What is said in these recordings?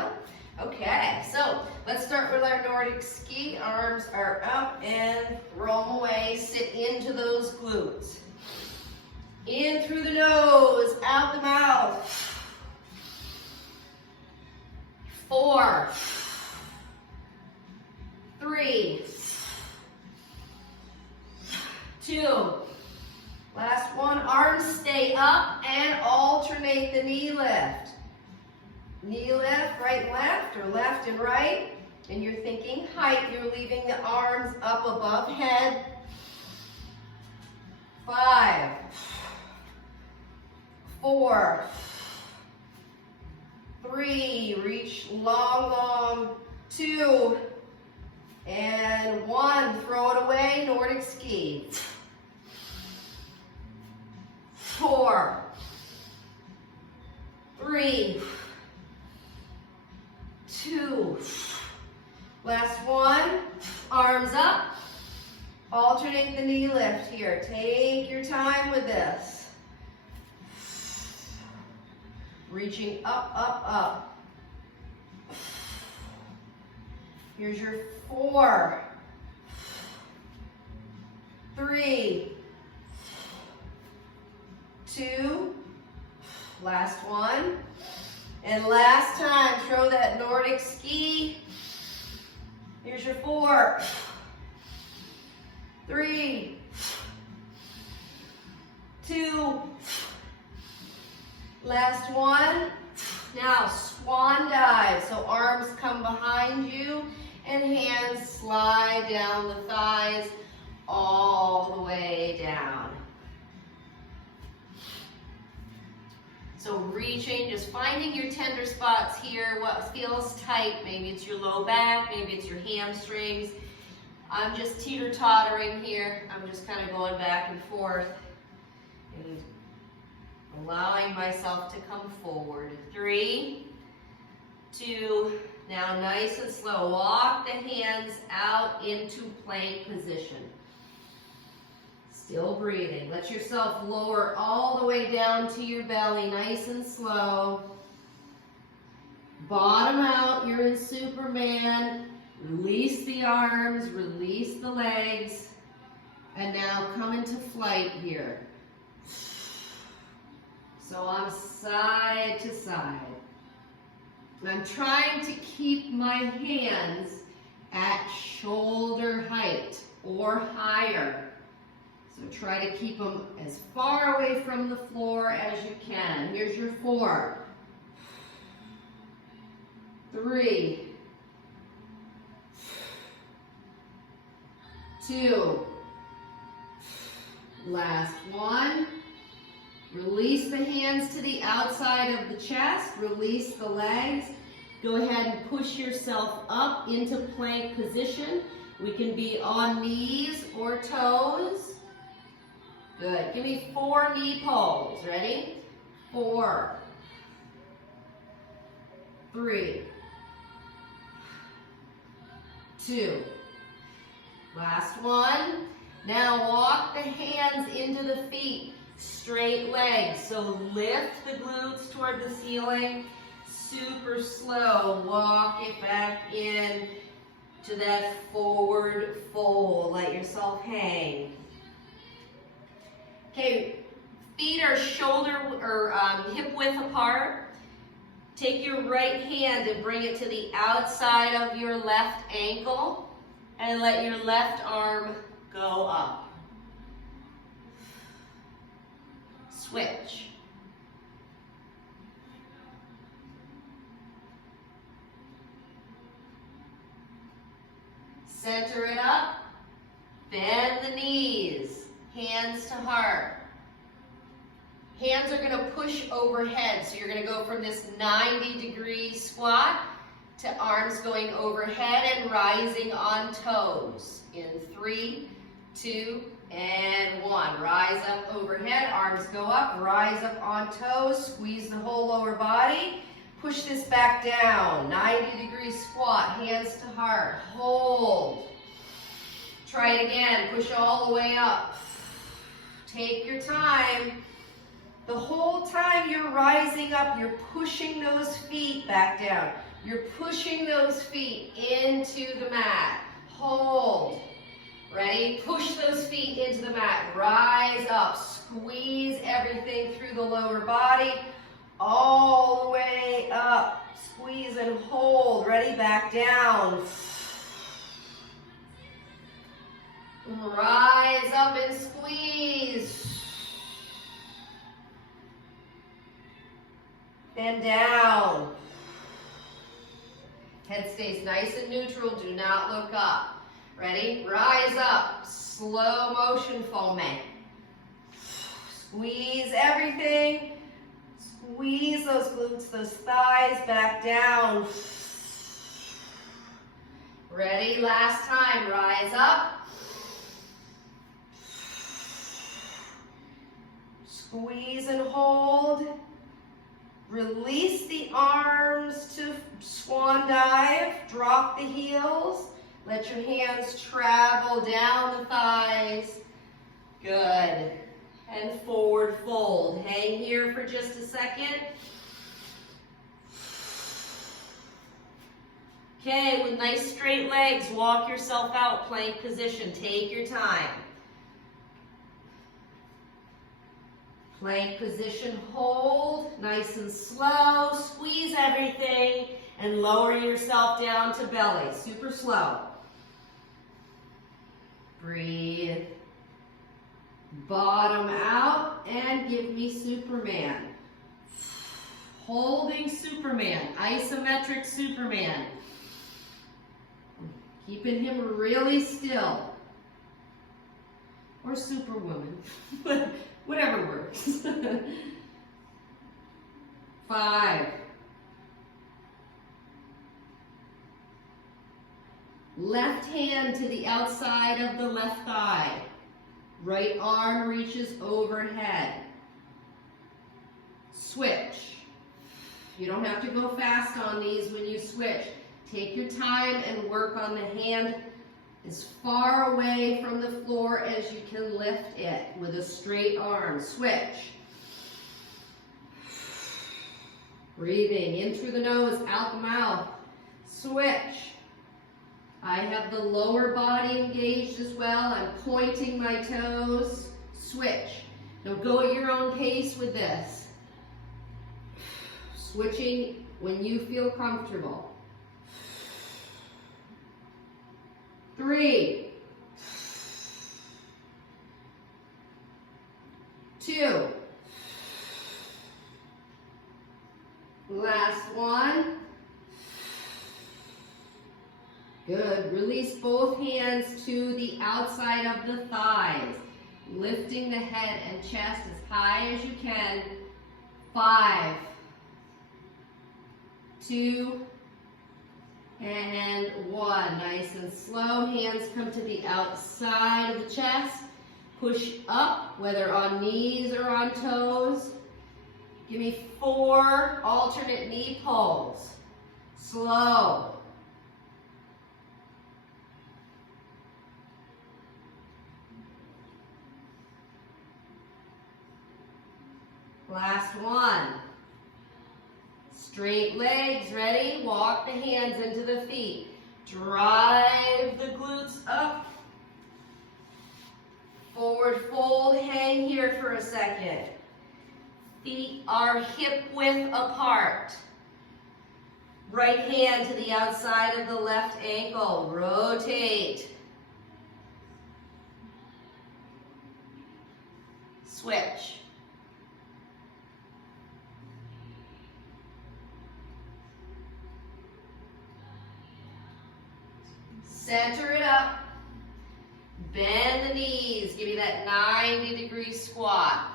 No? Okay, so let's start with our Nordic ski. Arms are up and roll them away. Sit into those glutes. In through the nose, out the mouth. 4, 3, 2. Last one. Arms stay up and alternate the knee lift. Knee lift, right and left, or left and right. And you're thinking height. You're leaving the arms up above head. 5, 4, 3, reach long, long. 2, and 1, throw it away, Nordic ski. 4, 3, 2, last one, arms up, alternate the knee lift here. Take your time with this. Reaching up, up, up. Here's your 4, 3, 2, last one. And last time, throw that Nordic ski. Here's your 4, 3, 2, last one. Now swan dive, so arms come behind you and hands slide down the thighs all the way down. So reaching, just finding your tender spots here, what feels tight. Maybe it's your low back, maybe it's your hamstrings. I'm just teeter-tottering here. I'm just kind of going back and forth and allowing myself to come forward. 3, 2, now nice and slow. Walk the hands out into plank position. Still breathing. Let yourself lower all the way down to your belly, nice and slow. Bottom out, you're in Superman. Release the arms, release the legs. And now come into flight here. So I'm side to side. I'm trying to keep my hands at shoulder height or higher. So try to keep them as far away from the floor as you can. Here's your 4, 3, 2, last one. Release the hands to the outside of the chest. Release the legs. Go ahead and push yourself up into plank position. We can be on knees or toes. Good. Give me 4 knee pulls. Ready? 4, 3, 2. Last one. Now walk the hands into the feet. Straight legs. So lift the glutes toward the ceiling. Super slow. Walk it back in to that forward fold. Let yourself hang. Okay, feet are shoulder or hip width apart. Take your right hand and bring it to the outside of your left ankle and let your left arm go up. Switch. Center it up. Bend the knees. Hands to heart. Hands are going to push overhead. So you're going to go from this 90-degree squat to arms going overhead and rising on toes. In 3, 2, and 1. Rise up overhead, arms go up, rise up on toes, squeeze the whole lower body. Push this back down, 90-degree squat, hands to heart, hold. Try it again, push all the way up. Take your time. The whole time you're rising up, you're pushing those feet back down. You're pushing those feet into the mat. Hold. Ready? Push those feet into the mat. Rise up. Squeeze everything through the lower body. All the way up. Squeeze and hold. Ready? Back down. Rise up and squeeze. And down. Head stays nice and neutral. Do not look up. Ready? Rise up. Slow motion foaming. Squeeze everything. Squeeze those glutes, those thighs back down. Ready? Last time. Rise up. Squeeze and hold. Release the arms to swan dive. Drop the heels. Let your hands travel down the thighs. Good. And forward fold. Hang here for just a second. Okay, with nice straight legs, walk yourself out, plank position. Take your time. Plank position, hold, nice and slow, squeeze everything, and lower yourself down to belly, super slow. Breathe. Bottom out, and give me Superman. Holding Superman, isometric Superman. Keeping him really still. Or Superwoman. Whatever works. 5. Left hand to the outside of the left thigh. Right arm reaches overhead. Switch. You don't have to go fast on these when you switch. Take your time and work on the hand as far away from the floor as you can lift it with a straight arm. Switch. Breathing in through the nose, out the mouth. Switch. I have the lower body engaged as well. I'm pointing my toes. Switch. Now go at your own pace with this. Switching when you feel comfortable. 3, 2, last one. Good. Release both hands to the outside of the thighs, lifting the head and chest as high as you can. 5, 2, and 1. Nice and slow. Hands come to the outside of the chest. Push up, whether on knees or on toes. Give me 4 alternate knee pulls. Slow. Last one. Straight legs, ready? Walk the hands into the feet. Drive the glutes up. Forward fold, hang here for a second. Feet are hip width apart. Right hand to the outside of the left ankle. Rotate. Switch. Center it up. Bend the knees. Give me that 90-degree squat.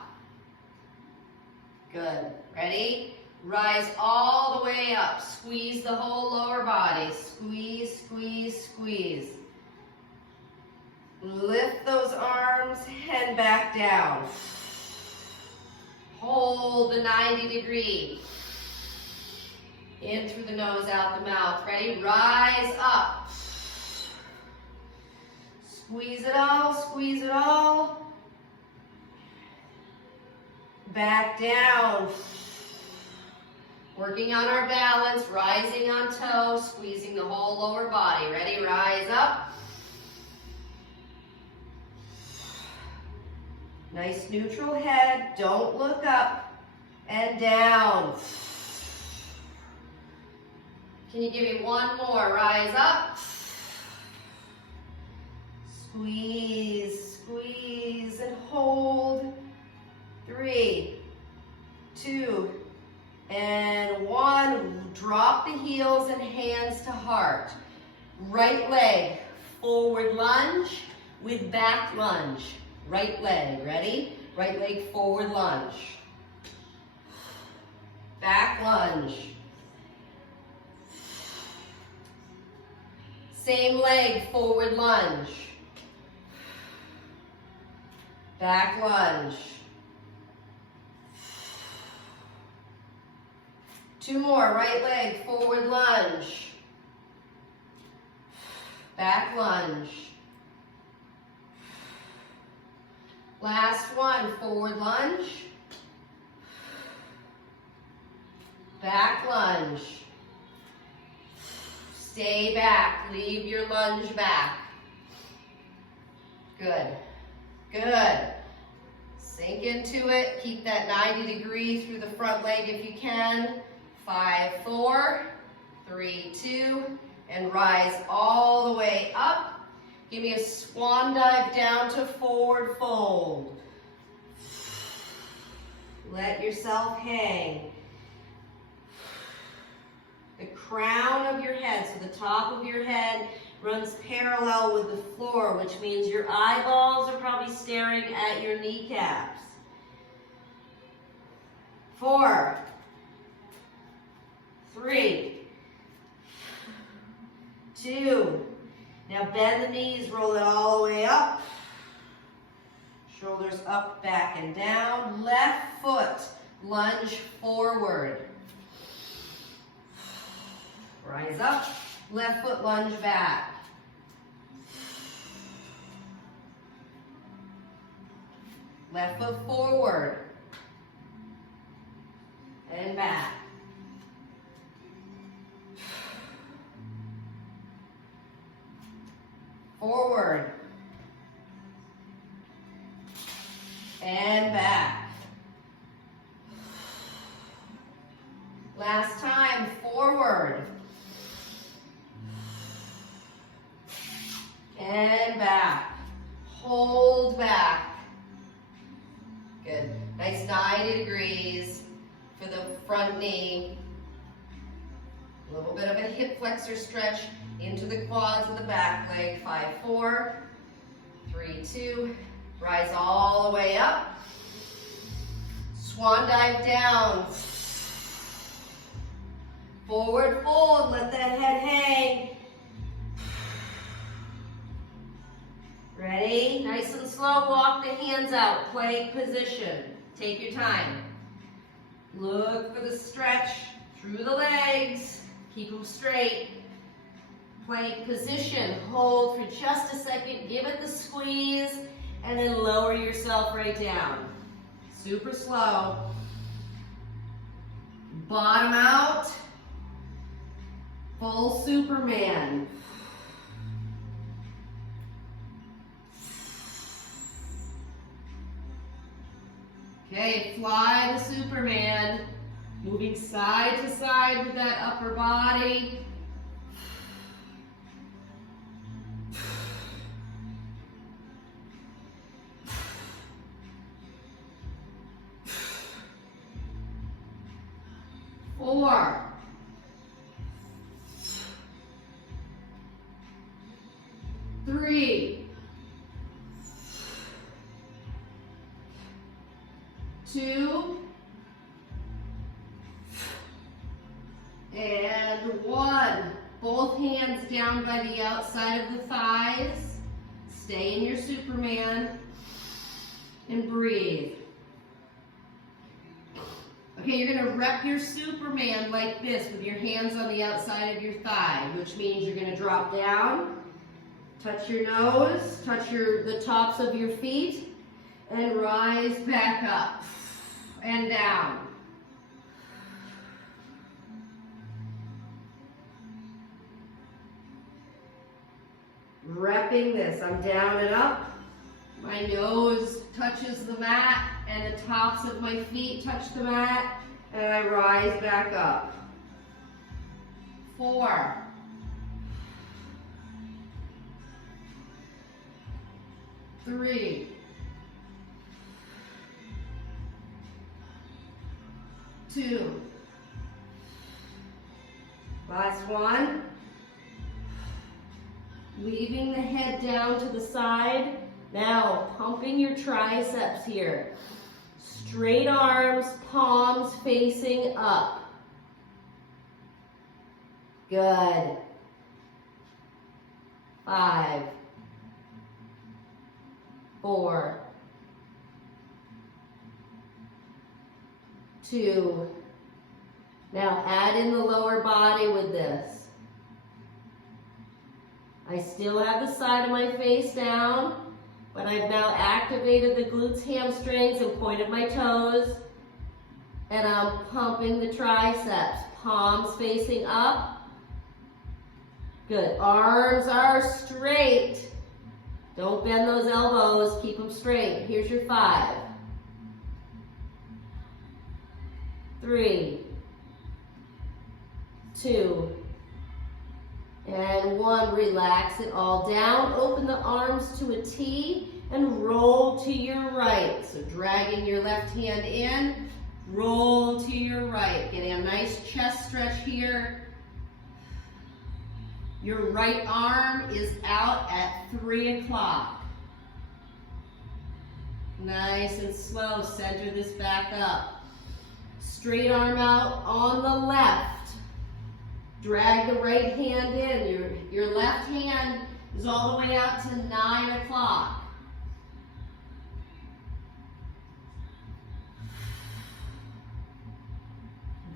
Good. Ready? Rise all the way up. Squeeze the whole lower body. Squeeze, squeeze, squeeze. Lift those arms and back down. Hold the 90-degree. In through the nose, out the mouth. Ready? Rise up. Squeeze it all, squeeze it all. back down. Working on our balance, rising on toes, squeezing the whole lower body. Ready? Rise up. Nice neutral head. Don't look up. And down. Can you give me one more? Rise up. Squeeze, squeeze, and hold. 3, 2, and 1. Drop the heels and hands to heart. Right leg, forward lunge with back lunge. Right leg, ready? Right leg, forward lunge. Back lunge. Same leg, forward lunge. Back lunge. 2 more, right leg, forward lunge. Back lunge. Last one, forward lunge. Back lunge. Stay back, leave your lunge back. Good, good. Sink into it, keep that 90 degrees through the front leg if you can. 5, 4, 3, 2, and rise all the way up. Give me a swan dive down to forward fold. Let yourself hang. The crown of your head, so the top of your head runs parallel with the floor, which means your eyeballs are probably staring at your kneecaps. 4, 3, 2. Now bend the knees, roll it all the way up. Shoulders up, back, and down. Left foot, lunge forward. Rise up, left foot lunge back. Left foot forward. And back. Forward. And back. Last time, forward. And back. Hold back. Good. Nice 90 degrees for the front knee. A little bit of a hip flexor stretch into the quads of the back leg. 5, 4, 3, 2. Rise all the way up. Swan dive down. Forward fold. Let that head hang. Ready? Nice and slow. Walk the hands out. Plank position. Take your time. Look for the stretch through the legs. Keep them straight. Plank position. Hold for just a second. Give it the squeeze. And then lower yourself right down. Super slow. Bottom out. Full Superman. Okay, fly to Superman. Moving side to side with that upper body. Four. 3. 2. And 1. Both hands down by the outside of the thighs. Stay in your Superman. And breathe. Okay, you're going to rep your Superman like this with your hands on the outside of your thigh, which means you're going to drop down, touch your nose, touch the tops of your feet, and rise back up. and down. Repping this. I'm down and up. My nose touches the mat and the tops of my feet touch the mat, and I rise back up. 4. 3. 2. Last one. Leaving the head down to the side. Now, pumping your triceps here. Straight arms, palms facing up. Good. 5. 4. 2. Now add in the lower body with this. I still have the side of my face down, but I've now activated the glutes, hamstrings, and pointed my toes. And I'm pumping the triceps, palms facing up. Good, arms are straight. Don't bend those elbows, keep them straight. Here's your 5. 3. 2. And 1, relax it all down. Open the arms to a T and roll to your right. So dragging your left hand in, roll to your right. Getting a nice chest stretch here. Your right arm is out at 3 o'clock. Nice and slow, center this back up. Straight arm out on the left. Drag the right hand in. Your left hand is all the way out to 9 o'clock.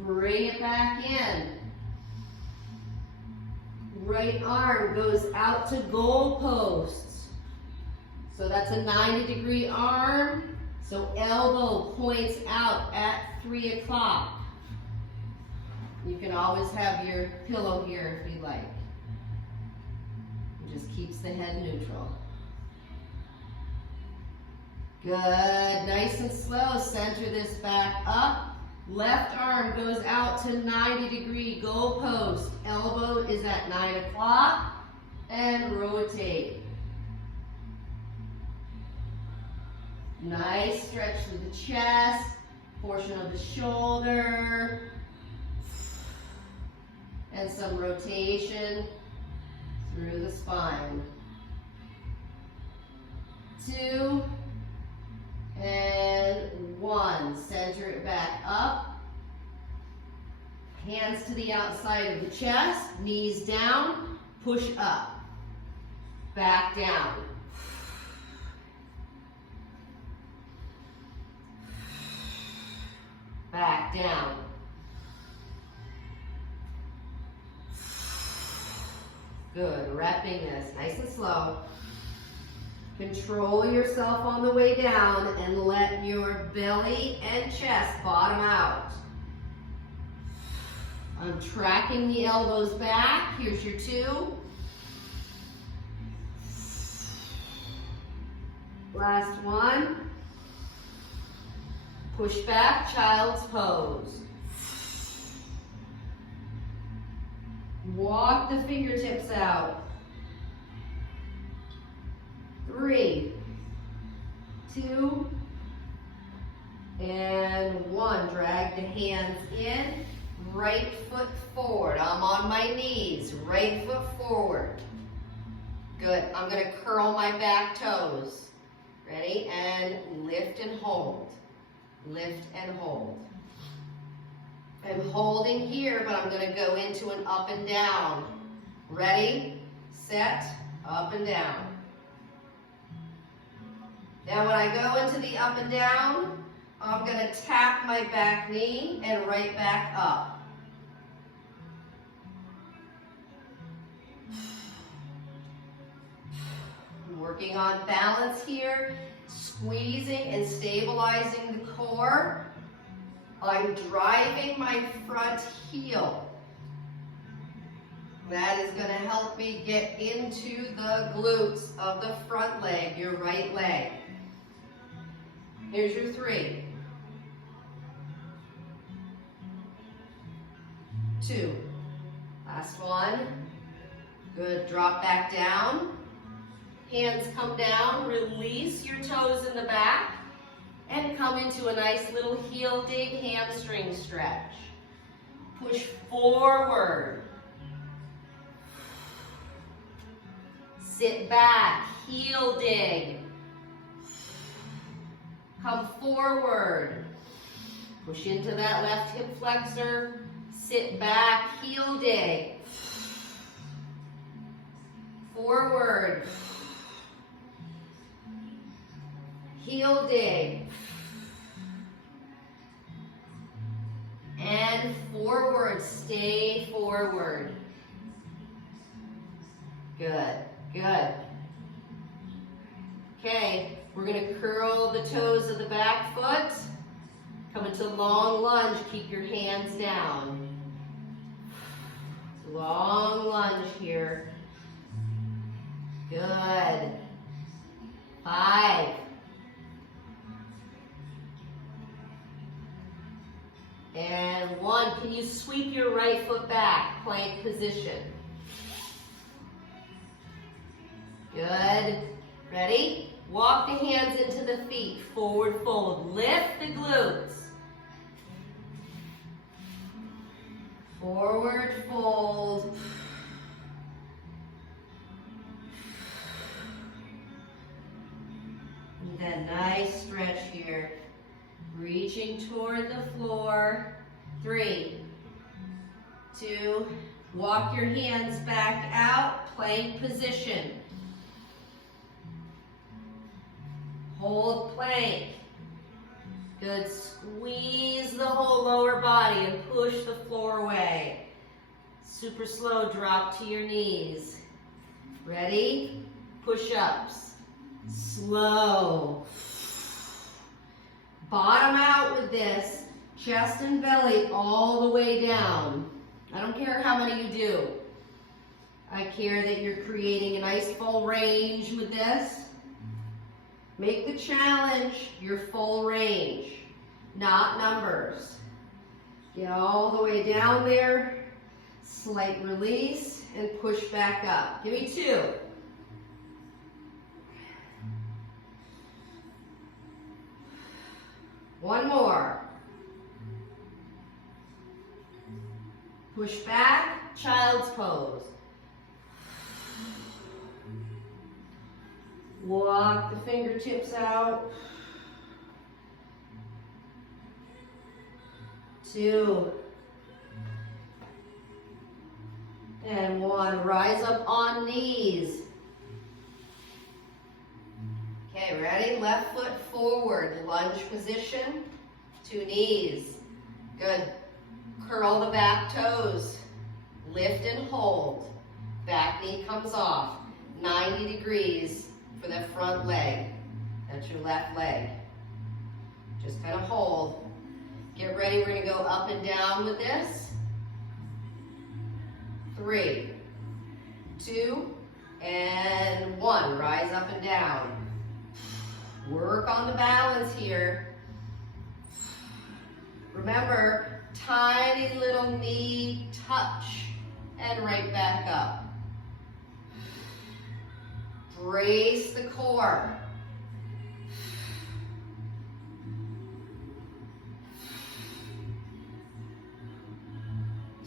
Bring it back in. Right arm goes out to goal posts. So that's a 90-degree arm. So elbow points out at 3 o'clock. You can always have your pillow here if you like. It just keeps the head neutral. Good, nice and slow. Center this back up. Left arm goes out to 90-degree goal post. Elbow is at 9 o'clock. And rotate. Nice stretch through the chest, portion of the shoulder. And some rotation through the spine. 2 and 1. Center it back up. Hands to the outside of the chest, knees down, push up. Back down. Back down. Good, repping this, nice and slow. Control yourself on the way down and let your belly and chest bottom out. I'm tracking the elbows back. Here's your 2. Last one. Push back, child's pose. Walk the fingertips out. 3, 2, and 1. Drag the hands in. Right foot forward. I'm on my knees. Right foot forward. Good. I'm going to curl my back toes. Ready? And lift and hold. Lift and hold. I'm holding here, but I'm going to go into an up and down. Ready, set, up and down. Now when I go into the up and down, I'm going to tap my back knee and right back up. I'm working on balance here, squeezing and stabilizing the core. I'm driving my front heel. That is going to help me get into the glutes of the front leg, your right leg. Here's your 3. 2. Last one. Good, drop back down. Hands come down, release your toes in the back, and come into a nice little heel dig hamstring stretch. Push forward. Sit back, heel dig. Come forward. Push into that left hip flexor. Sit back, heel dig. Forward. Heel dig. And forward, stay forward. Good, good. Okay, we're gonna curl the toes of the back foot. Come into long lunge, keep your hands down. Long lunge here. Good. 5. And 1. Can you sweep your right foot back? Plank position. Good. Ready? Walk the hands into the feet. Forward fold. Lift the glutes. Forward fold. And then nice stretch here. Reaching toward the floor. 3, 2, walk your hands back out, plank position. Hold plank. Good, squeeze the whole lower body and push the floor away. Super slow, drop to your knees. Ready? Push-ups. Slow. Bottom out with this, chest and belly all the way down. I don't care how many you do. I care that you're creating a nice full range with this. Make the challenge your full range, not numbers. Get all the way down there, slight release, and push back up. Give me 2. One more. Push back, child's pose. Walk the fingertips out. 2. And 1. Rise up on knees. Okay, ready? Left foot forward, lunge position, 2 knees. Good. Curl the back toes. Lift and hold. Back knee comes off. 90 degrees for the front leg. That's your left leg. Just kind of hold. Get ready, we're gonna go up and down with this. 3, 2, and 1. Rise up and down. Work on the balance here. Remember, tiny little knee touch and right back up. Brace the core.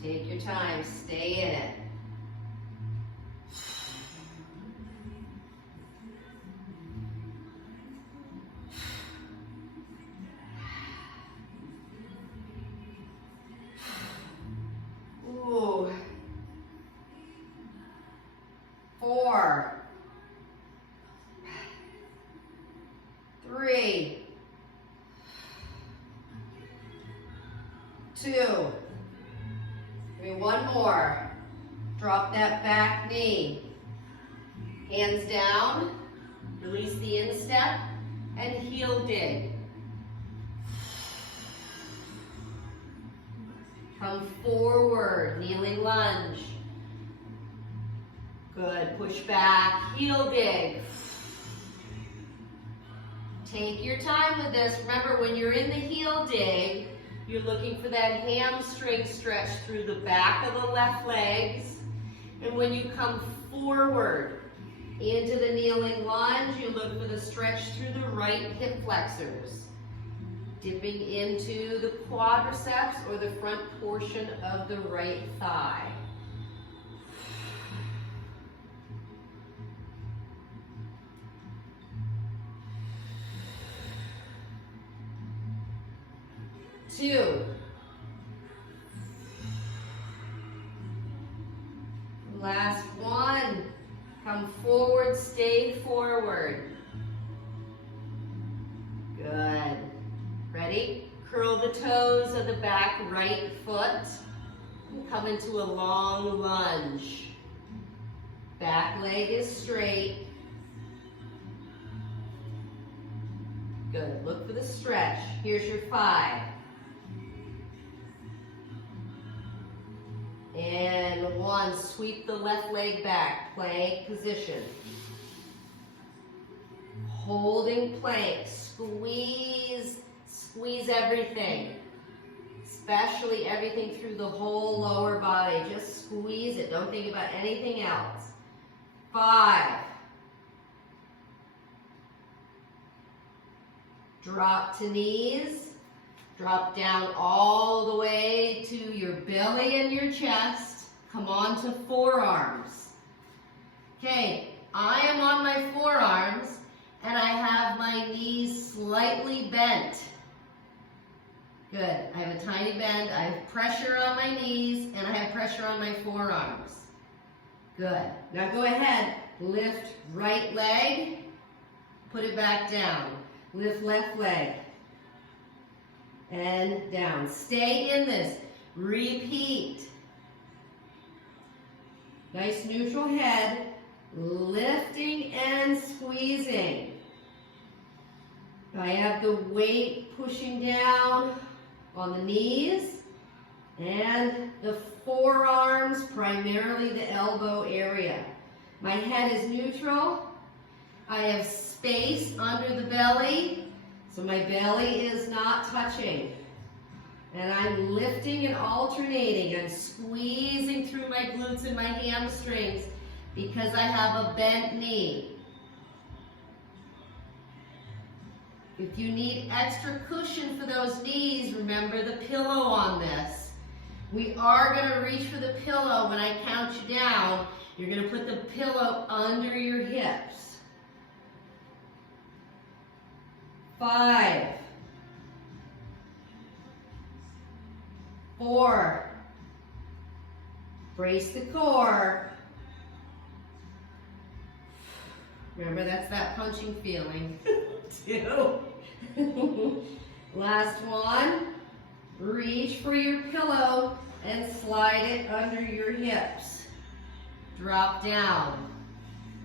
Take your time, stay in it. Ooh. 4, 3, 2. Give me 1 more. Drop that back knee. Hands down. Release the instep and heel dig. Come forward, kneeling lunge. Good, push back, heel dig. Take your time with this. Remember, when you're in the heel dig, you're looking for that hamstring stretch through the back of the left legs. And when you come forward into the kneeling lunge, you look for the stretch through the right hip flexors. Dipping into the quadriceps or the front portion of the right thigh. Two. Last one. Come forward, stay forward. Good. Ready? Curl the toes of the back right foot. Come into a long lunge. Back leg is straight. Good. Look for the stretch. Here's your 5. And 1. Sweep the left leg back. Plank position. Holding plank. Squeeze. Squeeze everything. Especially everything through the whole lower body. Just squeeze it. Don't think about anything else. 5. Drop to knees. Drop down all the way to your belly and your chest. Come on to forearms. Okay, I am on my forearms and I have my knees slightly bent. Good, I have a tiny bend. I have pressure on my knees and I have pressure on my forearms. Good, now go ahead, lift right leg, put it back down. Lift left leg. And down. Stay in this. Repeat. Nice neutral head. Lifting and squeezing. I have the weight pushing down on the knees and the forearms, primarily the elbow area. My head is neutral. I have space under the belly, so my belly is not touching. And I'm lifting and alternating. I'm squeezing through my glutes and my hamstrings because I have a bent knee. If you need extra cushion for those knees, remember the pillow on this. We are going to reach for the pillow. When I count you down, you're going to put the pillow under your hips. 5, 4, brace the core. Remember, that's that punching feeling. 2, last one, reach for your pillow and slide it under your hips. Drop down.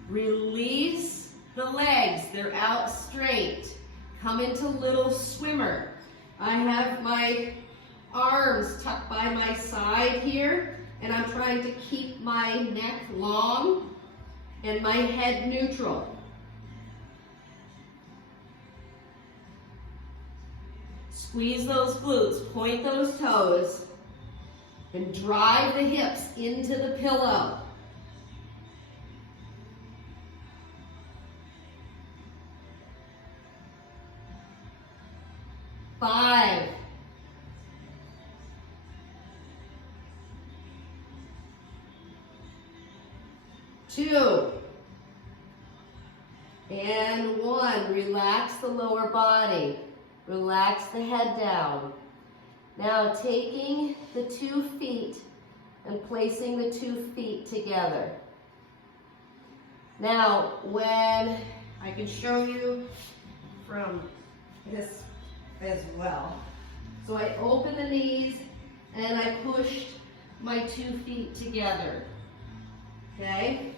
Release the legs, they're out straight. Come into little swimmer. I have my arms tucked by my side here, and I'm trying to keep my neck long and my head neutral. Squeeze those glutes, point those toes, and drive the hips into the pillow. 5, 2, and 1. Relax the lower body. Relax the head down. Now taking the 2 feet and placing the 2 feet together. Now, when I can show you from this as well. So I open the knees and I pushed my 2 feet together. Okay?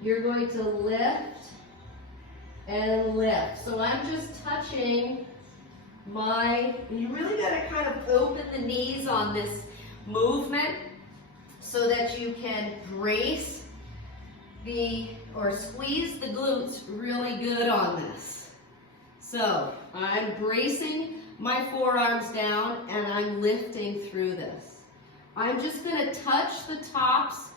You're going to lift and lift. So I'm just touching you really got to kind of open the knees on this movement so that you can brace or squeeze the glutes really good on this. So I'm bracing my forearms down and I'm lifting through this. I'm just going to touch the tops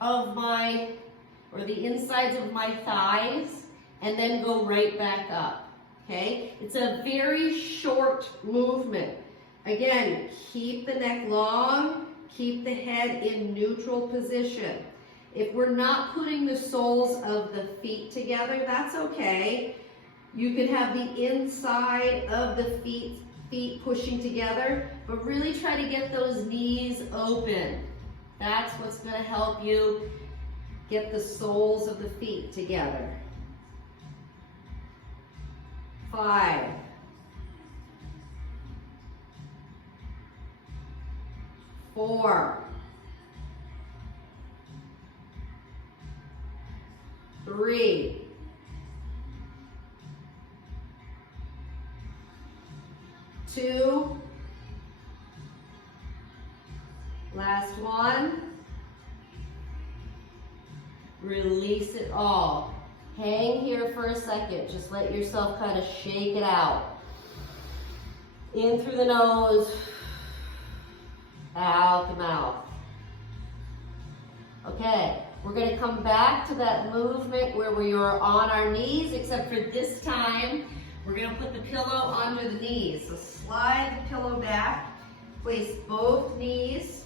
of the insides of my thighs and then go right back up, okay? It's a very short movement. Again, keep the neck long, keep the head in neutral position. If we're not putting the soles of the feet together, that's okay. You can have the inside of the feet pushing together, but really try to get those knees open. That's what's going to help you get the soles of the feet together. 5. 4. 3. 2. Last one. Release it all. Hang here for a second. Just let yourself kind of shake it out. In through the nose, out the mouth. Okay, we're going to come back to that movement where we are on our knees, except for this time, we're going to put the pillow under the knees. So slide the pillow back, place both knees,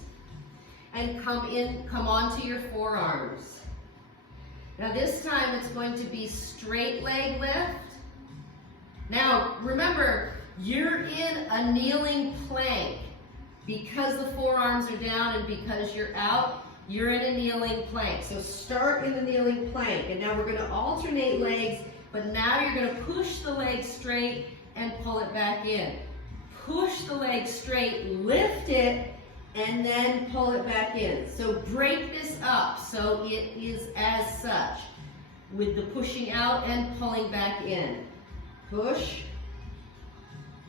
and come onto your forearms. Now this time it's going to be straight leg lift. Now remember, you're in a kneeling plank. Because the forearms are down and because you're out, you're in a kneeling plank. So start in the kneeling plank. And now we're going to alternate legs, but now you're going to push the leg straight and pull it back in. Push the leg straight, lift it, and then pull it back in. So break this up so it is as such, with the pushing out and pulling back in. Push,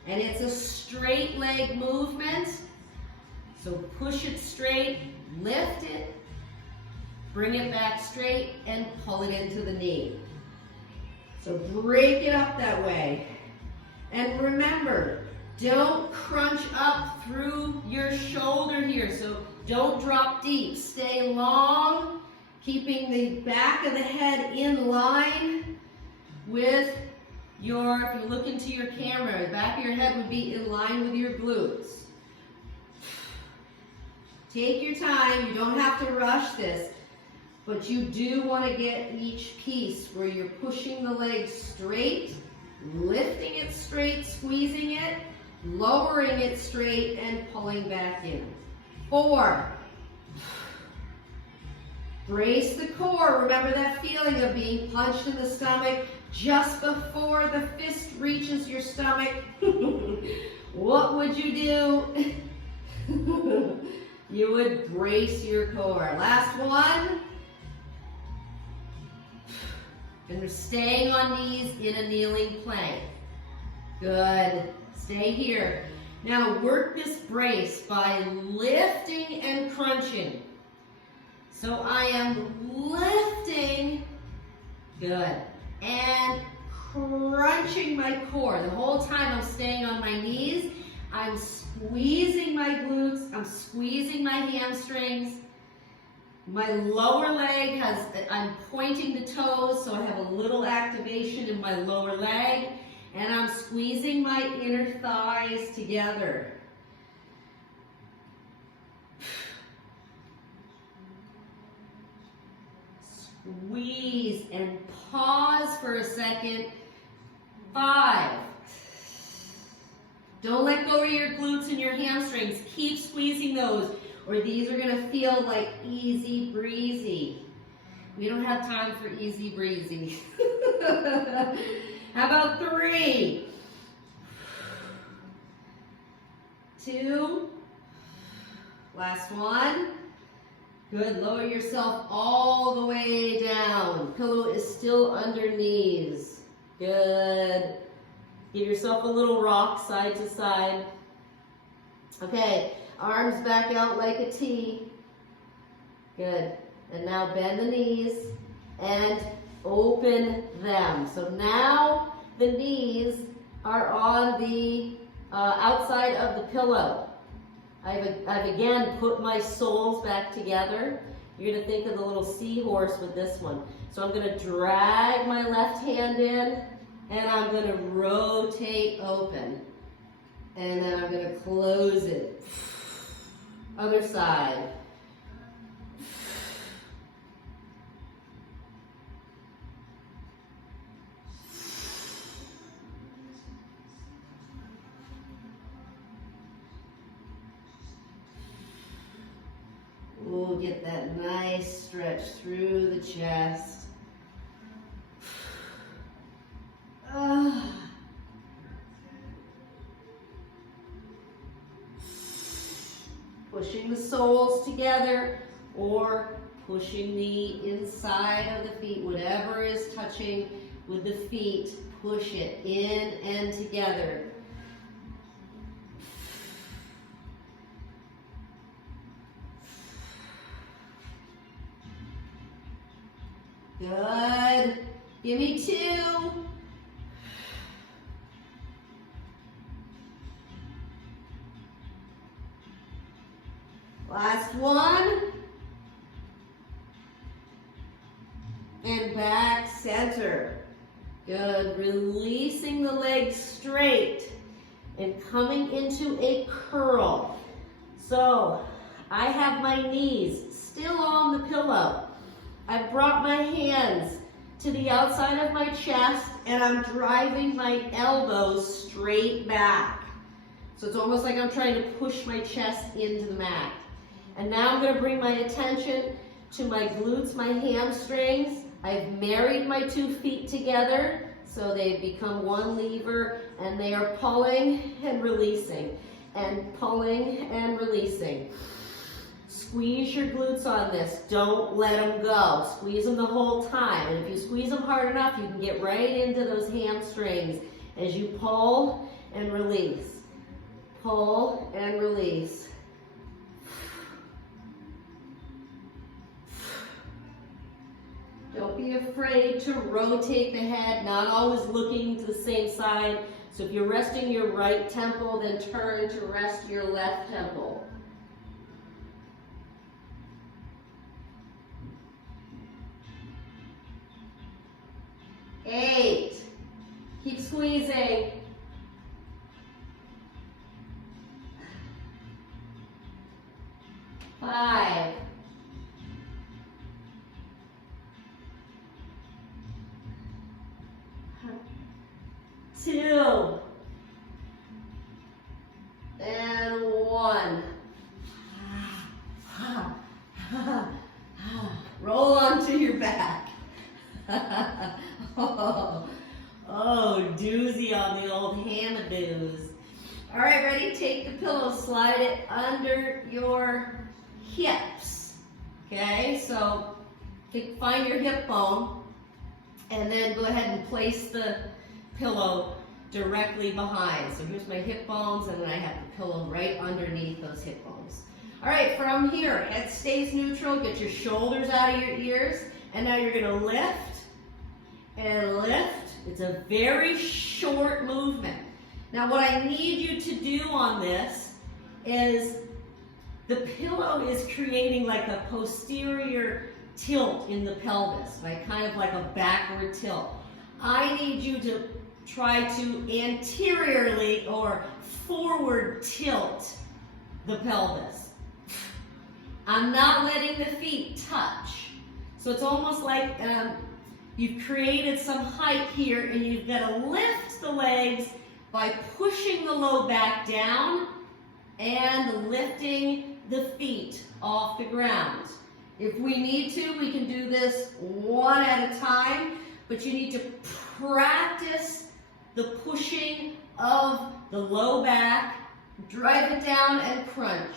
and it's a straight leg movement. So push it straight, lift it, bring it back straight, and pull it into the knee. So break it up that way. And remember, don't crunch up through your shoulder here. So don't drop deep. Stay long, keeping the back of the head in line with if you look into your camera, the back of your head would be in line with your glutes. Take your time, you don't have to rush this, but you do want to get each piece where you're pushing the leg straight, lifting it straight, squeezing it, lowering it straight, and pulling back in. 4. Brace the core. Remember that feeling of being punched in the stomach just before the fist reaches your stomach. What would you do? You would brace your core. Last one. And we're staying on knees in a kneeling plank. Good. Stay here. Now work this brace by lifting and crunching. So I am lifting, good, and crunching my core. The whole time I'm staying on my knees, I'm squeezing my glutes, I'm squeezing my hamstrings. My lower leg I'm pointing the toes, so I have a little activation in my lower leg, and I'm squeezing my inner thighs together. Squeeze and pause for a second. 5. Don't let go of your glutes and your hamstrings. Keep squeezing those, or these are going to feel like easy breezy. We don't have time for easy breezy. How about 3? 2. Last one. Good. Lower yourself all the way down. Pillow is still under knees. Good. Give yourself a little rock side to side. Okay. Arms back out like a T. Good. And now bend the knees and open them. So now the knees are on the outside of the pillow. I've again put my soles back together. You're going to think of the little seahorse with this one. So I'm going to drag my left hand in and I'm going to rotate open. And then I'm going to close it. Other side. Ooh, get that nice stretch through the chest. Pushing the soles together or pushing the inside of the feet, whatever is touching with the feet, push it in and together. Good. Give me 2. Last one. And back center. Good. Releasing the legs straight and coming into a curl. So I have my knees still on the pillow. I've brought my hands to the outside of my chest and I'm driving my elbows straight back. So it's almost like I'm trying to push my chest into the mat. And now I'm going to bring my attention to my glutes, my hamstrings. I've married my 2 feet together so they become one lever and they are pulling and releasing and pulling and releasing. Squeeze your glutes on this. Don't let them go. Squeeze them the whole time. And if you squeeze them hard enough, you can get right into those hamstrings as you pull and release. Pull and release. Don't be afraid to rotate the head, not always looking to the same side. So if you're resting your right temple, then turn to rest your left temple. Eight. Keep squeezing. 5. 2. And 1. Roll onto your back. Oh, doozy on the old Hamadoos. All right, ready? Take the pillow, slide it under your hips. Okay, so find your hip bone and then go ahead and place the pillow directly behind. So here's my hip bones and then I have the pillow right underneath those hip bones. All right, from here, head stays neutral, get your shoulders out of your ears, and now you're gonna lift and lift. It's a very short movement. Now what I need you to do on this is the pillow is creating like a posterior tilt in the pelvis, right? Kind of like a backward tilt. I need you to try to anteriorly or forward tilt the pelvis. I'm not letting the feet touch. So it's almost like you've created some height here and you've got to lift the legs by pushing the low back down and lifting the feet off the ground. If we need to, we can do this one at a time, but you need to practice the pushing of the low back. Drive it down and crunch.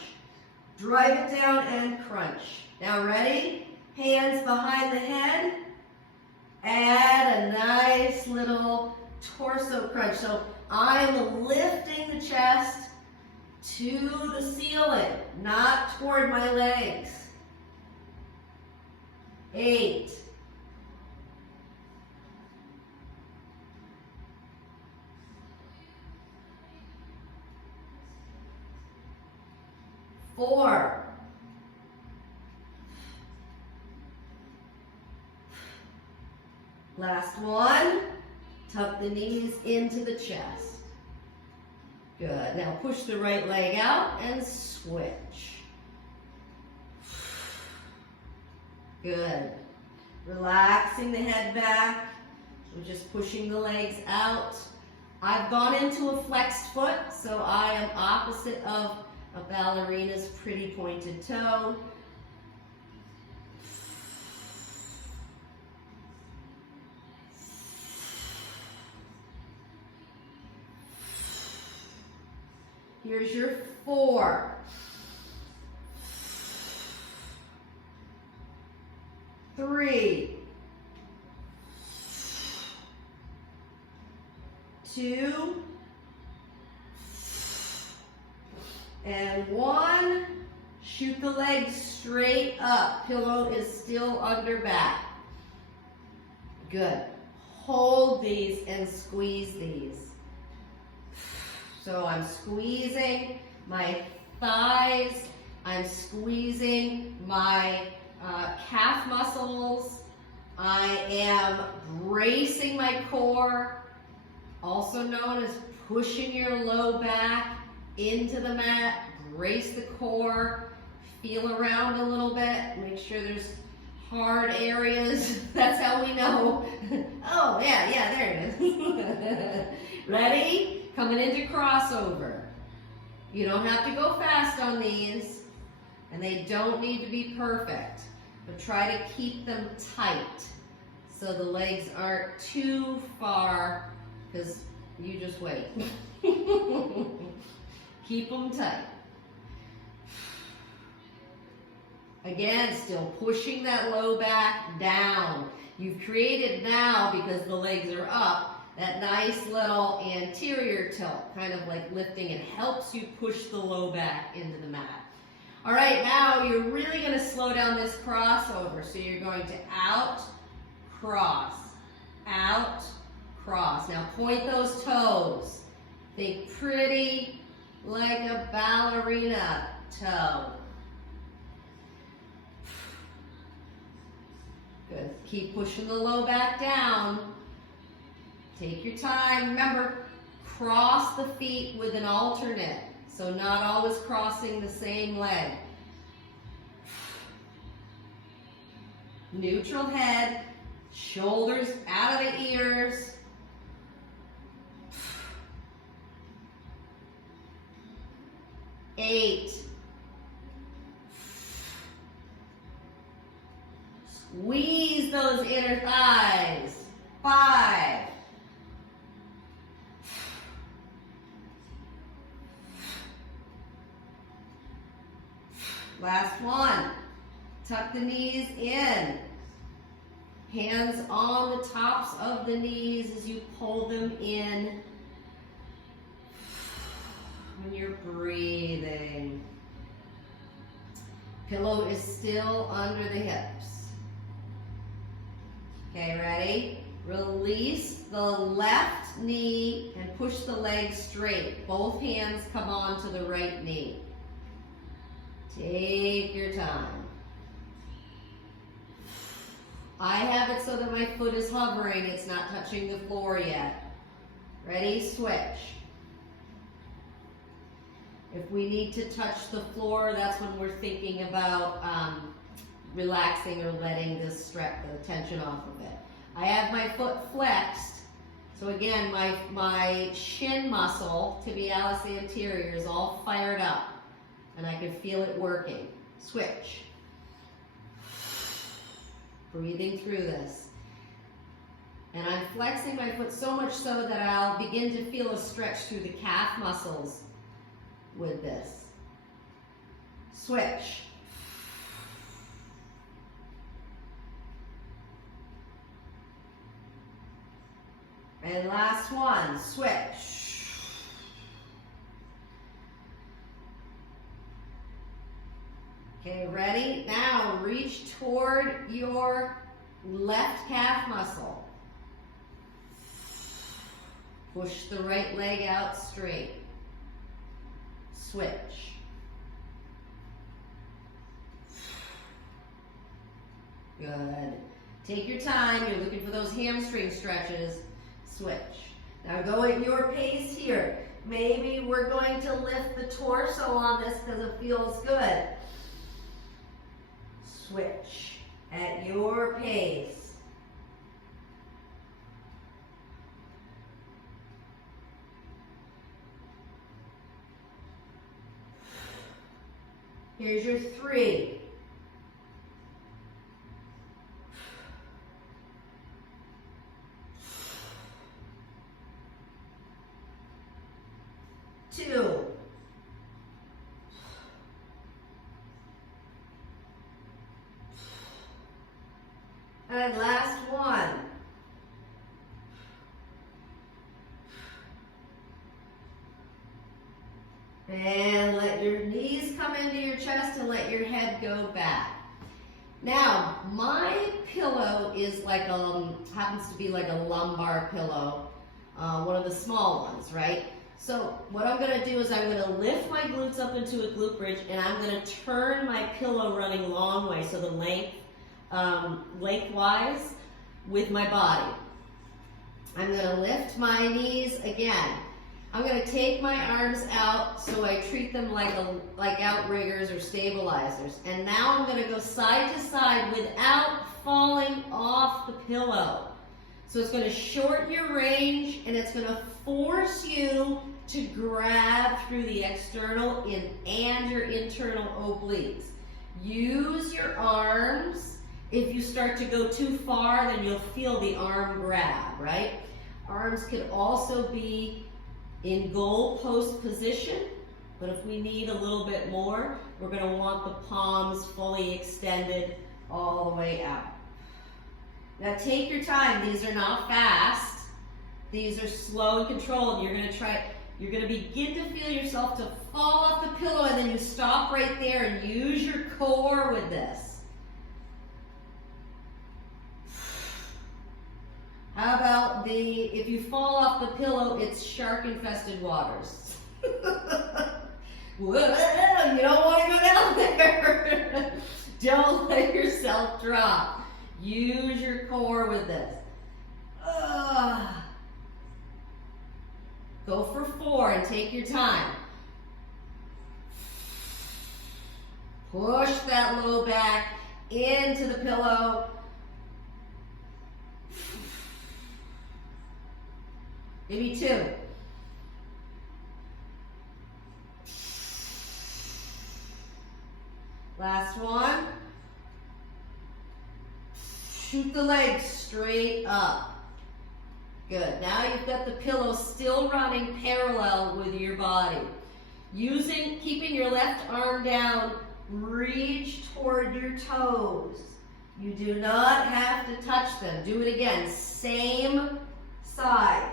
Drive it down and crunch. Now ready? Hands behind the head. Add a nice little torso crunch. So I'm lifting the chest to the ceiling, not toward my legs. 8. 4. 'Last one. Tuck the knees into the chest. Good. Now push the right leg out and switch. Good. Relaxing the head back. We're just pushing the legs out. I've gone into a flexed foot, so I am opposite of a ballerina's pretty pointed toe. Here's your 4. 3. 2. And 1. Shoot the legs straight up. Pillow is still under back. Good. Hold these and squeeze these. So I'm squeezing my thighs. I'm squeezing my calf muscles. I am bracing my core, also known as pushing your low back into the mat. Brace the core. Feel around a little bit. Make sure there's hard areas. That's how we know. Oh, yeah, there it is. Ready? Coming into crossover. You don't have to go fast on these, and they don't need to be perfect, but try to keep them tight so the legs aren't too far, because you just wait. Keep them tight. Again, still pushing that low back down. You've created now, because the legs are up, that nice little anterior tilt, kind of like lifting. It helps you push the low back into the mat. All right, now you're really going to slow down this crossover. So you're going to out, cross, out, cross. Now point those toes. Think pretty like a ballerina toe. Good. Keep pushing the low back down. Take your time. Remember, cross the feet with an alternate. So not always crossing the same leg. Neutral head, shoulders out of the ears. Eight. Squeeze those inner thighs. 5. Last one. Tuck the knees in. Hands on the tops of the knees as you pull them in. When you're breathing. Pillow is still under the hips. Okay, ready? Release the left knee and push the leg straight. Both hands come on to the right knee. Take your time. I have it so that my foot is hovering. It's not touching the floor yet. Ready? Switch. If we need to touch the floor, that's when we're thinking about relaxing or letting this stretch the tension off of it. I have my foot flexed. So again, my shin muscle, tibialis anterior, is all fired up. And I can feel it working. Switch. Breathing through this. And I'm flexing my foot so much so that I'll begin to feel a stretch through the calf muscles with this. Switch. And last one, switch. Okay, ready? Now reach toward your left calf muscle. Push the right leg out straight. Switch. Good. Take your time. You're looking for those hamstring stretches. Switch. Now go at your pace here. Maybe we're going to lift the torso on this because it feels good. Switch at your pace. Here's your 3. 2. And last 1. And let your knees come into your chest and let your head go back. Now, my pillow is like happens to be like a lumbar pillow, one of the small ones, right? So what I'm going to do is I'm going to lift my glutes up into a glute bridge, and I'm going to turn my pillow running long way, so the lengthwise with my body. I'm going to lift my knees again. I'm going to take my arms out so I treat them like outriggers or stabilizers. And now I'm going to go side to side without falling off the pillow. So it's going to shorten your range, and it's going to force you to grab through the external and your internal obliques. Use your arms. If you start to go too far, then you'll feel the arm grab, right? Arms could also be in goal post position, but if we need a little bit more, we're going to want the palms fully extended all the way out. Now take your time. These are not fast. These are slow and controlled. You're going to begin to feel yourself to fall off the pillow, and then you stop right there and use your core with this. How about if you fall off the pillow, it's shark-infested waters. Whoa, you don't want to go down there. Don't let yourself drop. Use your core with this. Go for 4 and take your time. Push that low back into the pillow. Maybe 2. Last one. Shoot the legs straight up. Good. Now you've got the pillow still running parallel with your body. Keeping your left arm down, reach toward your toes. You do not have to touch them. Do it again. Same side.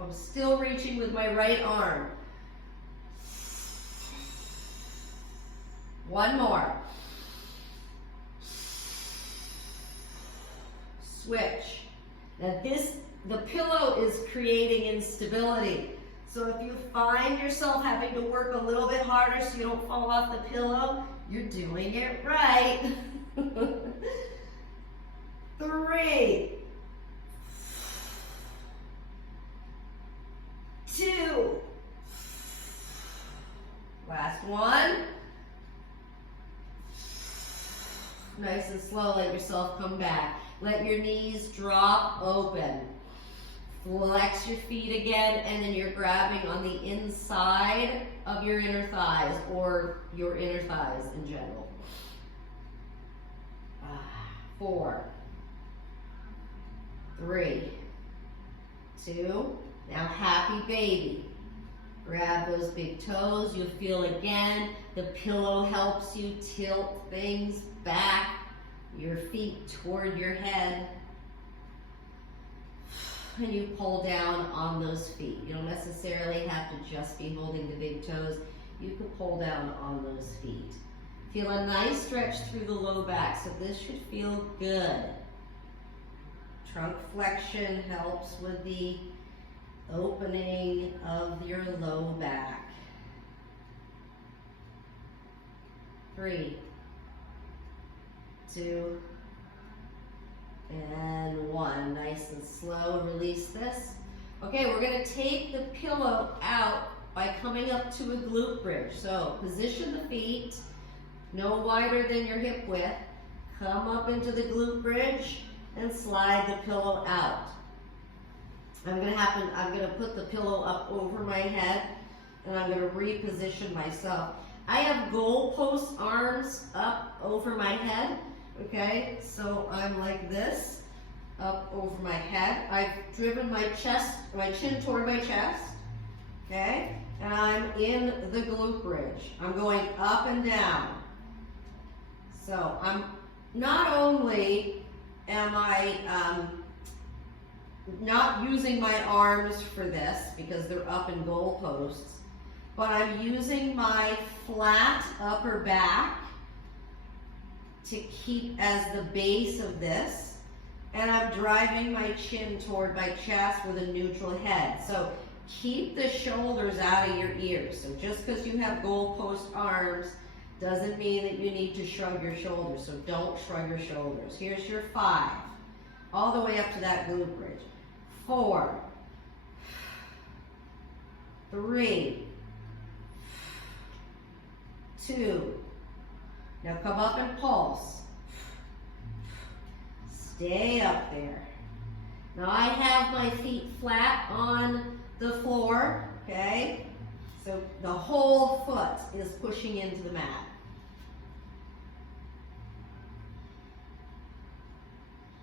I'm still reaching with my right arm. 1 more. Switch. Now the pillow is creating instability. So if you find yourself having to work a little bit harder so you don't fall off the pillow, you're doing it right. 3. 2. Last one. Nice and slow, let yourself come back. Let your knees drop open. Flex your feet again, and then you're grabbing on the inside of your inner thighs, or your inner thighs in general. 4. 3. 2. Now happy baby. Grab those big toes. You'll feel again, the pillow helps you tilt things back, your feet toward your head. And you pull down on those feet. You don't necessarily have to just be holding the big toes. you can pull down on those feet. Feel a nice stretch through the low back, so this should feel good. Trunk flexion helps with the opening of your low back. 3, 2, and 1. Nice and slow, release this. Okay, we're gonna take the pillow out by coming up to a glute bridge. So position the feet no wider than your hip width. Come up into the glute bridge and slide the pillow out. I'm gonna put the pillow up over my head and I'm gonna reposition myself. I have goalpost arms up over my head, okay? So I'm like this, up over my head. I've driven my chin toward my chest, okay? And I'm in the glute bridge. I'm going up and down. So I'm not only am I not using my arms for this because they're up in goalposts, but I'm using my flat upper back to keep as the base of this, and I'm driving my chin toward my chest with a neutral head. So keep the shoulders out of your ears. So just because you have goalpost arms doesn't mean that you need to shrug your shoulders. So don't shrug your shoulders. Here's your 5, all the way up to that glute bridge. 4, 3, 2. Now come up and pulse. Stay up there. Now I have my feet flat on the floor, okay? So the whole foot is pushing into the mat.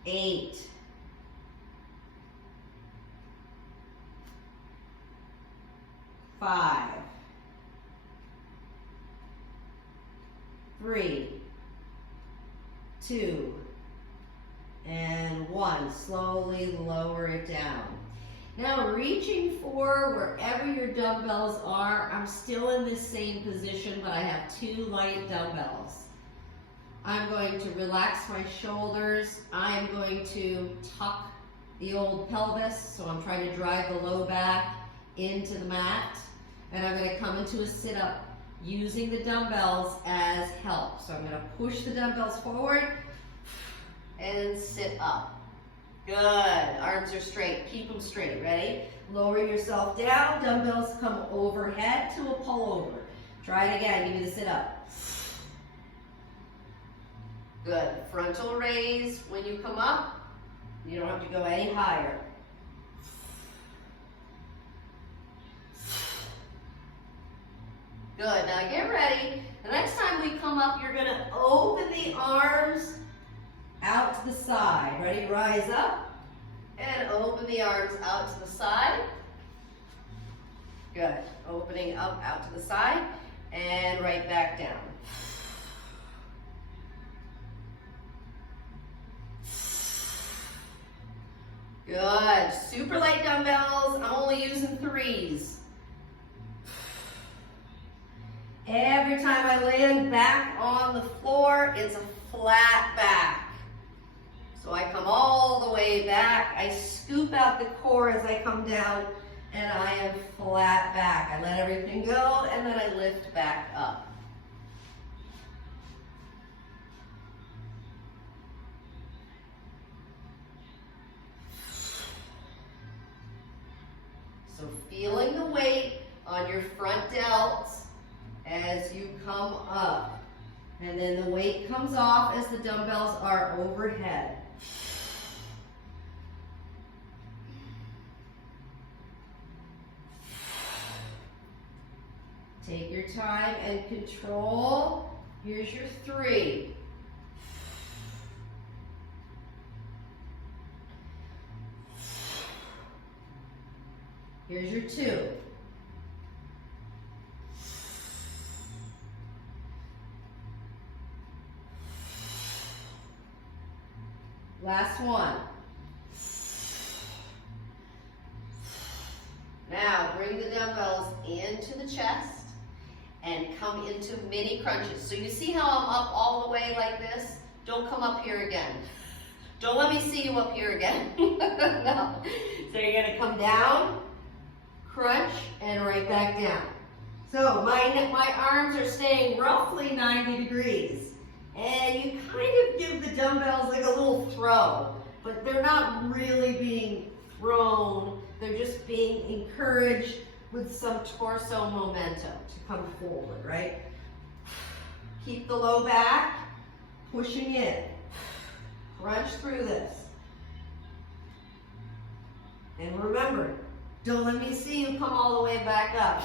8. 5. 3, 2, and 1. Slowly lower it down. Now reaching for wherever your dumbbells are. I'm still in this same position, but I have 2 light dumbbells. I'm going to relax my shoulders. I'm going to tuck the old pelvis, so I'm trying to drive the low back into the mat. And I'm going to come into a sit-up using the dumbbells as help. So I'm going to push the dumbbells forward and sit up. Good. Arms are straight. Keep them straight. Ready? Lower yourself down. Dumbbells come overhead to a pullover. Try it again. Give me the sit up. Good. Frontal raise when you come up. You don't have to go any higher. Good. Now get ready. The next time we come up, you're going to open the arms out to the side. Ready? Rise up and open the arms out to the side. Good. Opening up out to the side and right back down. Good. Super light dumbbells. I'm only using 3s. Every time I land back on the floor, it's a flat back. So I come all the way back. I scoop out the core as I come down, and I am flat back. I let everything go, and then I lift back up. So feeling the weight on your front delts as you come up. And then the weight comes off as the dumbbells are overhead. Take your time and control. Here's your 3. Here's your 2. Last one. Now bring the dumbbells into the chest and come into mini crunches. So you see how I'm up all the way like this? Don't come up here again. Don't let me see you up here again. No. So you're gonna come down, crunch, and right back down. So my arms are staying roughly 90 degrees. And you kind of give the dumbbells like a little throw, but they're not really being thrown. They're just being encouraged with some torso momentum to come forward, right? Keep the low back, pushing in. Crunch through this. And remember, don't let me see you come all the way back up.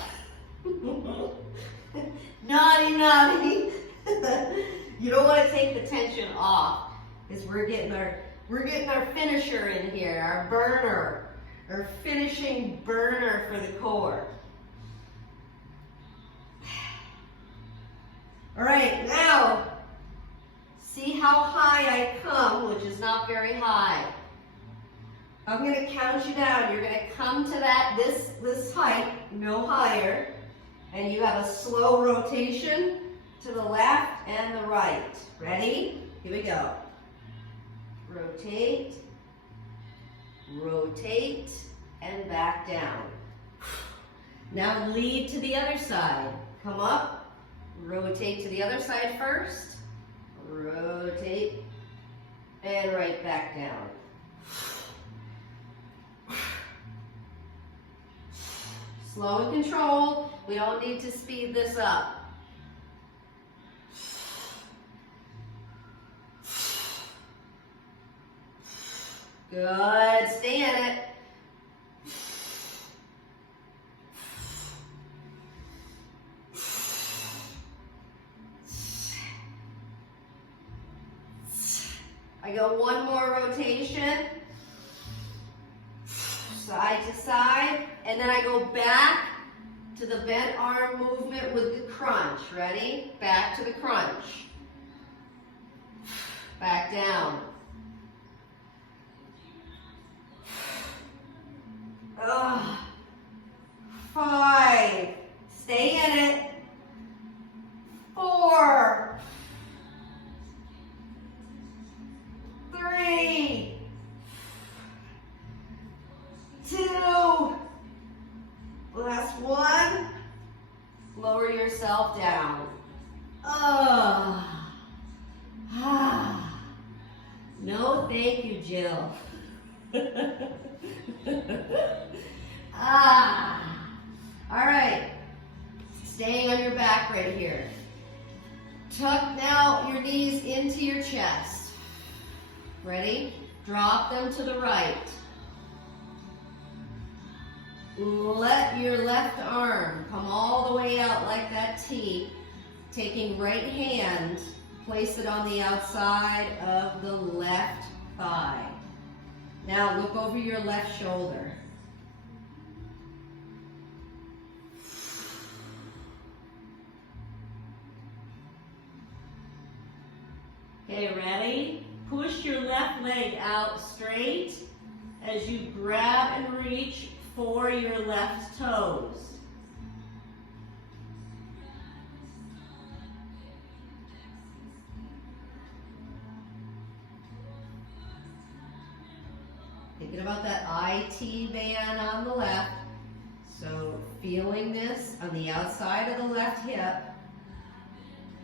Naughty, naughty. You don't want to take the tension off, because we're getting our finisher in here, our burner, our finishing burner for the core. All right, now see how high I come, which is not very high. I'm going to count you down. You're going to come to this height, no higher, and you have a slow rotation to the left and the right. Ready? Here we go. Rotate, rotate, and back down. Now lead to the other side. Come up, rotate to the other side first, rotate, and right back down. Slow and controlled. We don't need to speed this up. Good, stay in it. I go one more rotation, side to side, and then I go back to the bent arm movement with the crunch. Ready? Back to the crunch. Back down. Ugh. 5. Stay in it. 4. 3. 2. Last one. Lower yourself down. No, thank you, Jill. All right. Staying on your back right here. Tuck now your knees into your chest. Ready? Drop them to the right. Let your left arm come all the way out like that T. Taking right hand, place it on the outside of the left thigh. Now look over your left shoulder. Okay, ready? Push your left leg out straight as you grab and reach for your left toes. Thinking about that IT band on the left. So feeling this on the outside of the left hip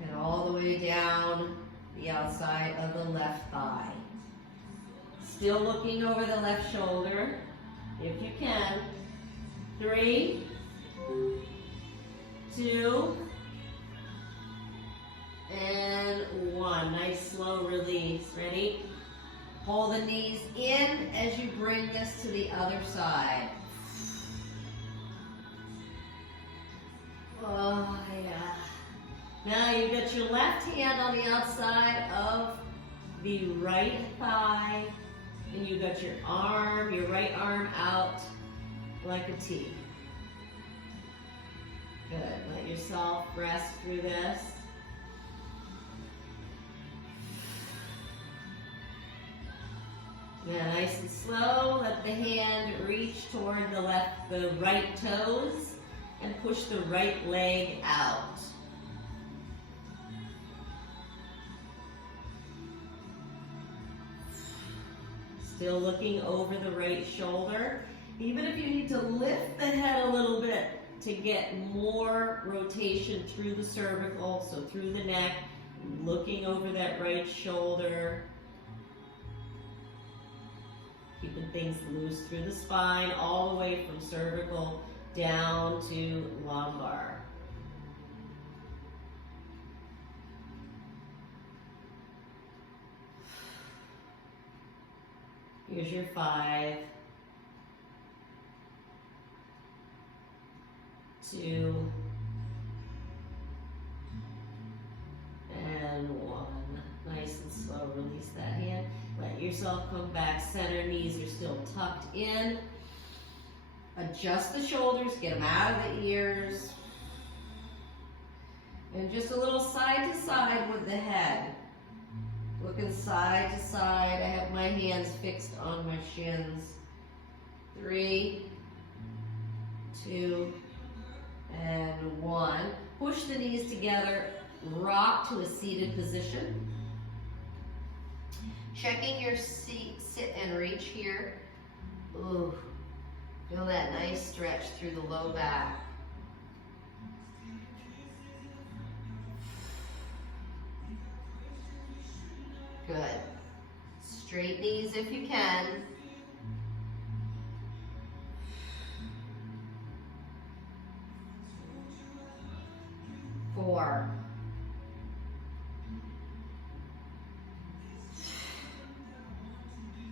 and all the way down the outside of the left thigh. Still looking over the left shoulder, if you can. 3, 2, and 1. Nice slow release. Ready? Pull the knees in as you bring this to the other side. Oh, yeah. Now you got your left hand on the outside of the right thigh, and you got your arm, your right arm out like a T. Good. Let yourself rest through this. Now nice and slow, let the hand reach toward the right toes. and push the right leg out. Still looking over the right shoulder. Even if you need to lift the head a little bit to get more rotation through the cervical, so through the neck, looking over that right shoulder. Keeping things loose through the spine, all the way from cervical down to lumbar. Here's your 5, 2, and 1. Nice and slow, release that hand. Let yourself come back center, knees are still tucked in. Adjust the shoulders, get them out of the ears. And just a little side to side with the head. Looking side to side. I have my hands fixed on my shins. 3, 2, and 1. Push the knees together, rock to a seated position. Checking your seat, sit and reach here. Ooh, feel that nice stretch through the low back. Good. Straight knees if you can. Four.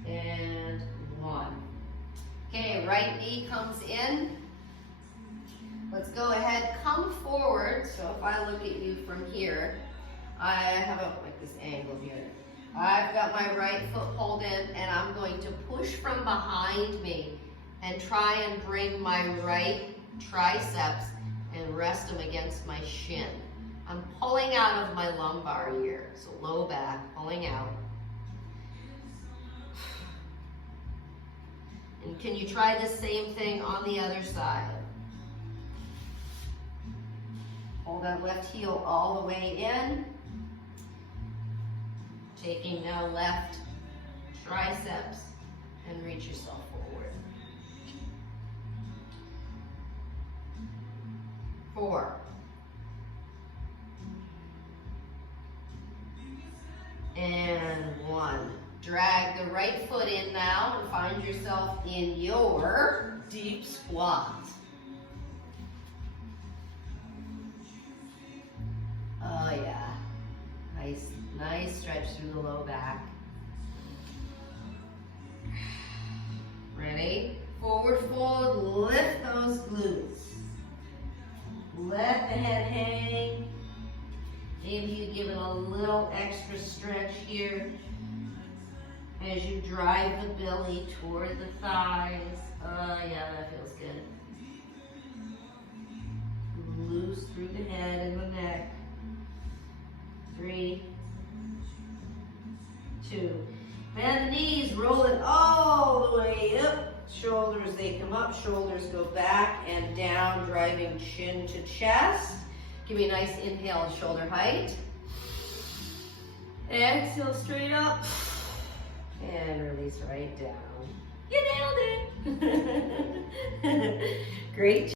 And 1. Okay, right knee comes in. Let's go ahead, come forward. So if I look at you from here, I have like this angle here. I've got my right foot pulled in and I'm going to push from behind me and try and bring my right triceps and rest them against my shin. I'm pulling out of my lumbar here, so low back, pulling out. And can you try the same thing on the other side? Pull that left heel all the way in. Taking now left triceps and reach yourself forward. 4. And 1. Drag the right foot in now and find yourself in your deep squat. Oh yeah, nice stretch through the low back. Ready? Forward fold, lift those glutes. Let the head hang. Maybe you give it a little extra stretch here as you drive the belly toward the thighs. Oh yeah, that feels good. Loose through the head and the neck. 3, 2. Bend the knees, roll it all the way up. Shoulders, they come up, shoulders go back and down, driving chin to chest. Give me a nice inhale, shoulder height. Exhale, straight up. And release right down. You nailed it. Great.